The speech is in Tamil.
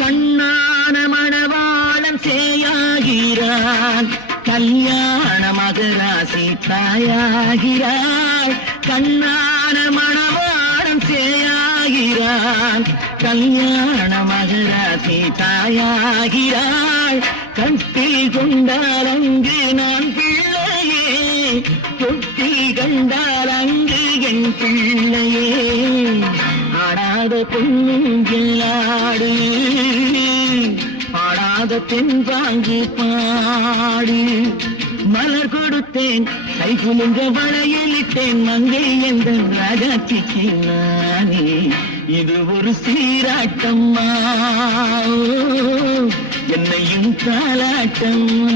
கண்ணான மணவாளன் சேயாகிறான், கல்யாண மகராசி தாயாகிறாள். கண்ணான மணவாளன் சேயாகிறான், கல்யாண மகராசி தாயாகிறாள். கட்டில் கொண்டால் அங்கு நான் பிள்ளையே, தொட்டில் கண்டால் அங்கு என் பிள்ளையே. ஆடாத பொன்னுங்களாடு, பாடாத தென்பாங்கு பாடு. மலர் கொடுத்தேன், கை குலுங்க வளையலிட்டேன், மங்கை என்ற ராஜாத்திக்கு நானே. இது ஒரு சீராட்டம்மா, என்னையும் தாலாட்டம்மா.